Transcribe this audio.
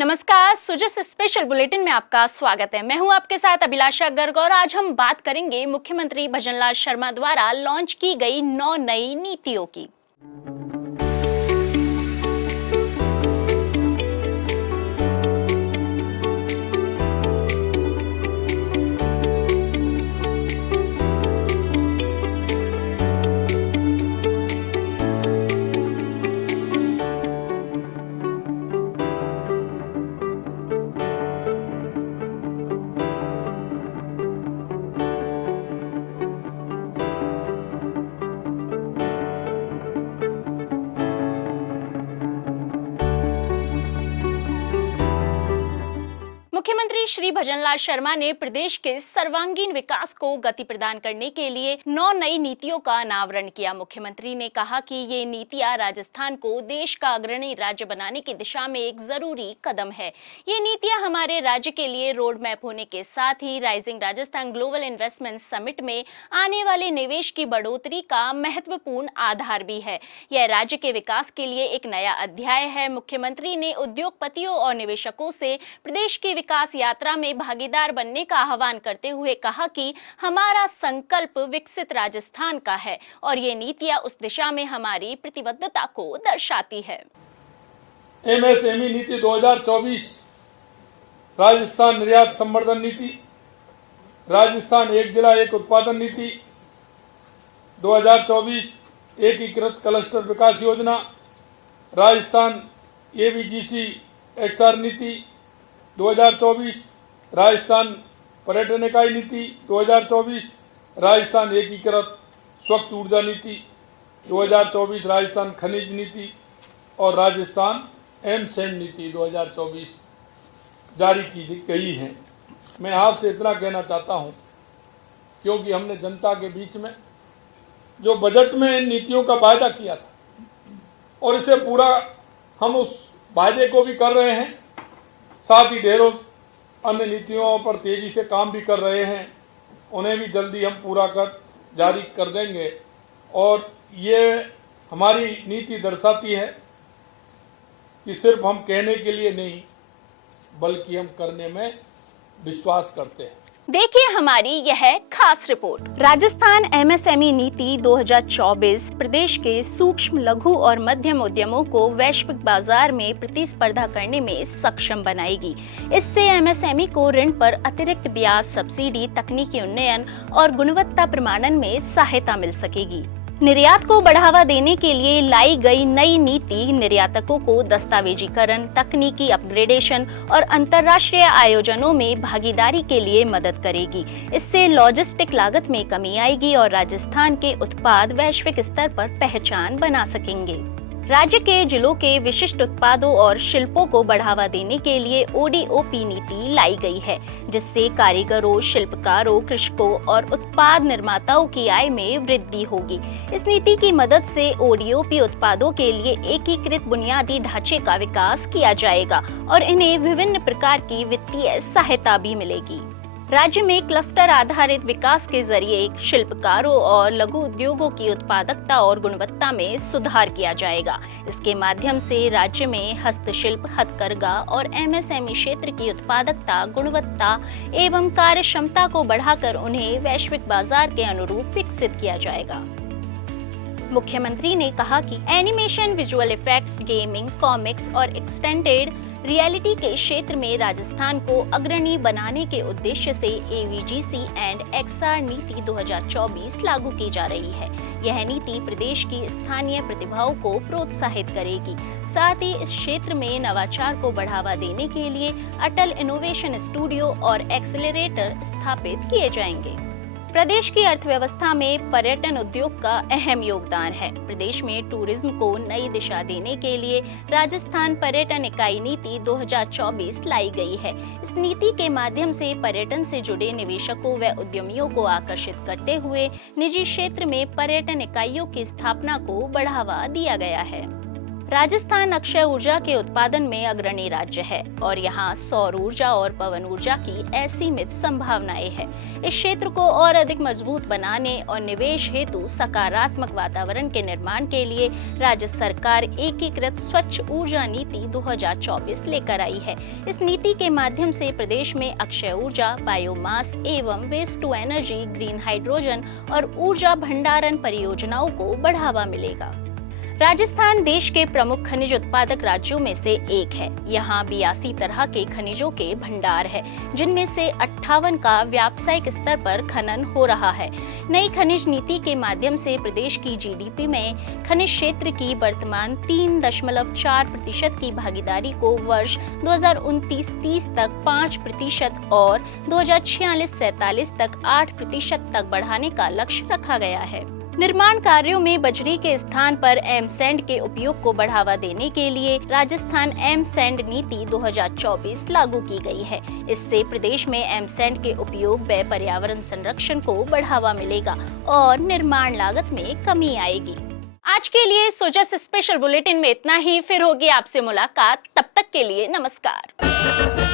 नमस्कार, Sujas special bulletin में आपका स्वागत है। मैं हूं आपके साथ अभिलाषा गर्ग और आज हम बात करेंगे मुख्यमंत्री भजनलाल शर्मा द्वारा लॉन्च की गई 9 नई नीतियों की। मुख्यमंत्री श्री भजनलाल शर्मा ने प्रदेश के सर्वांगीण विकास को गति प्रदान करने के लिए 9 नई नीतियों का अनावरण किया। मुख्यमंत्री ने कहा कि ये नीतियां राजस्थान को देश का अग्रणी राज्य बनाने की दिशा में एक जरूरी कदम है। ये नीतियां हमारे राज्य के लिए रोड मैप होने के साथ ही rising Rajasthan global investment summit में आने वाले निवेश की बढ़ोतरी का महत्वपूर्ण आधार भी है। यह राज्य के विकास के लिए एक नया अध्याय है। मुख्यमंत्री ने उद्योगपतियों और निवेशकों से प्रदेश की विकास यात्रा में भागीदार बनने का आह्वान करते हुए कहा कि हमारा संकल्प विकसित राजस्थान का है और ये नीतियां उस दिशा में हमारी प्रतिबद्धता को दर्शाती है। एमएसएमई नीति 2024, राजस्थान निर्यात संवर्धन नीति, राजस्थान एक जिला एक उत्पादन नीति 2024, एकीकृत क्लस्टर विकास योजना, राजस्थान एबीजीसी एक्सआर नीति 2024, राजस्थान पर्यटन इकाई नीति 2024, राजस्थान एकीकृत स्वच्छ ऊर्जा नीति 2024, राजस्थान खनिज नीति और राजस्थान एमसेम नीति 2024 जारी की गई हैं। मैं आपसे इतना कहना चाहता हूं, क्योंकि हमने जनता के बीच में जो बजट में इन नीतियों का वायदा किया था और इसे पूरा हम उस वायदे को भी कर रहे हैं, साथ ही ढेरों अन्य नीतियों पर तेजी से काम भी कर रहे हैं। उन्हें भी जल्दी हम पूरा कर जारी कर देंगे और ये हमारी नीति दर्शाती है कि सिर्फ हम कहने के लिए नहीं बल्कि हम करने में विश्वास करते हैं। देखिए हमारी यह खास रिपोर्ट। राजस्थान एमएसएमई नीति 2024 प्रदेश के सूक्ष्म, लघु और मध्यम उद्यमों को वैश्विक बाजार में प्रतिस्पर्धा करने में सक्षम बनाएगी। इससे एमएसएमई को ऋण पर अतिरिक्त ब्याज सब्सिडी, तकनीकी उन्नयन और गुणवत्ता प्रमाणन में सहायता मिल सकेगी। निर्यात को बढ़ावा देने के लिए लाई गई नई नीति निर्यातकों को दस्तावेजीकरण, तकनीकी अपग्रेडेशन और अंतर्राष्ट्रीय आयोजनों में भागीदारी के लिए मदद करेगी। इससे लॉजिस्टिक लागत में कमी आएगी और राजस्थान के उत्पाद वैश्विक स्तर पर पहचान बना सकेंगे। राज्य के जिलों के विशिष्ट उत्पादों और शिल्पों को बढ़ावा देने के लिए ओडीओपी नीति लाई गई है, जिससे कारीगरों, शिल्पकारों, कृषकों और उत्पाद निर्माताओं की आय में वृद्धि होगी। इस नीति की मदद से ओडीओपी उत्पादों के लिए एकीकृत बुनियादी ढांचे का विकास किया जाएगा और इन्हें विभिन्न प्रकार की वित्तीय सहायता भी मिलेगी। राज्य में क्लस्टर आधारित विकास के जरिए शिल्पकारों और लघु उद्योगों की उत्पादकता और गुणवत्ता में सुधार किया जाएगा। इसके माध्यम से राज्य में हस्तशिल्प, हथकरघा और एमएसएमई क्षेत्र की उत्पादकता, गुणवत्ता एवं कार्य क्षमता को बढ़ाकर उन्हें वैश्विक बाजार के अनुरूप विकसित किया जाएगा। मुख्यमंत्री ने कहा कि animation, visual effects, gaming, comics और एक्सटेंडेड रियलिटी के क्षेत्र में राजस्थान को अग्रणी बनाने के उद्देश्य से एवीजीसी एंड एक्सआर नीति 2024 लागू की जा रही है। यह नीति प्रदेश की स्थानीय प्रतिभाओं को प्रोत्साहित करेगी। साथ ही इस क्षेत्र में नवाचार को बढ़ावा देने के लिए अटल इनोवेशन स्टूडियो और एक्सेलरेटर स्थापित किए जाएंगे। प्रदेश की अर्थव्यवस्था में पर्यटन उद्योग का अहम योगदान है। प्रदेश में टूरिज्म को नई दिशा देने के लिए राजस्थान पर्यटन इकाई नीति 2024 लाई गई है। इस नीति के माध्यम से पर्यटन से जुड़े निवेशकों व उद्यमियों को आकर्षित करते हुए निजी क्षेत्र में पर्यटन इकाइयों की स्थापना को बढ़ावा दिया गया है। राजस्थान अक्षय ऊर्जा के उत्पादन में अग्रणी राज्य है और यहाँ सौर ऊर्जा और पवन ऊर्जा की असीमित संभावनाएं हैं। इस क्षेत्र को और अधिक मजबूत बनाने और निवेश हेतु सकारात्मक वातावरण के निर्माण के लिए राज्य सरकार एकीकृत स्वच्छ ऊर्जा नीति 2024 लेकर आई है। इस नीति के माध्यम से प्रदेश में अक्षय ऊर्जा, बायोमास एवं waste to energy, green hydrogen और ऊर्जा भंडारण परियोजनाओं को बढ़ावा मिलेगा। राजस्थान देश के प्रमुख खनिज उत्पादक राज्यों में से एक है। यहाँ 82 तरह के खनिजों के भंडार है, जिनमें से 58 का व्यावसायिक स्तर पर खनन हो रहा है। नई खनिज नीति के माध्यम से प्रदेश की जीडीपी में खनिज क्षेत्र की वर्तमान 3.4% की भागीदारी को वर्ष 2029-30 तक 5% और 2046-47 तक 8% तक बढ़ाने का लक्ष्य रखा गया है। निर्माण कार्यों में बजरी के स्थान पर एमसैंड के उपयोग को बढ़ावा देने के लिए राजस्थान एमसैंड नीति 2024 लागू की गई है। इससे प्रदेश में एमसैंड के उपयोग व पर्यावरण संरक्षण को बढ़ावा मिलेगा और निर्माण लागत में कमी आएगी। आज के लिए सोजस स्पेशल बुलेटिन में इतना ही। फिर होगी आपसे मुलाकात, तब तक के लिए नमस्कार।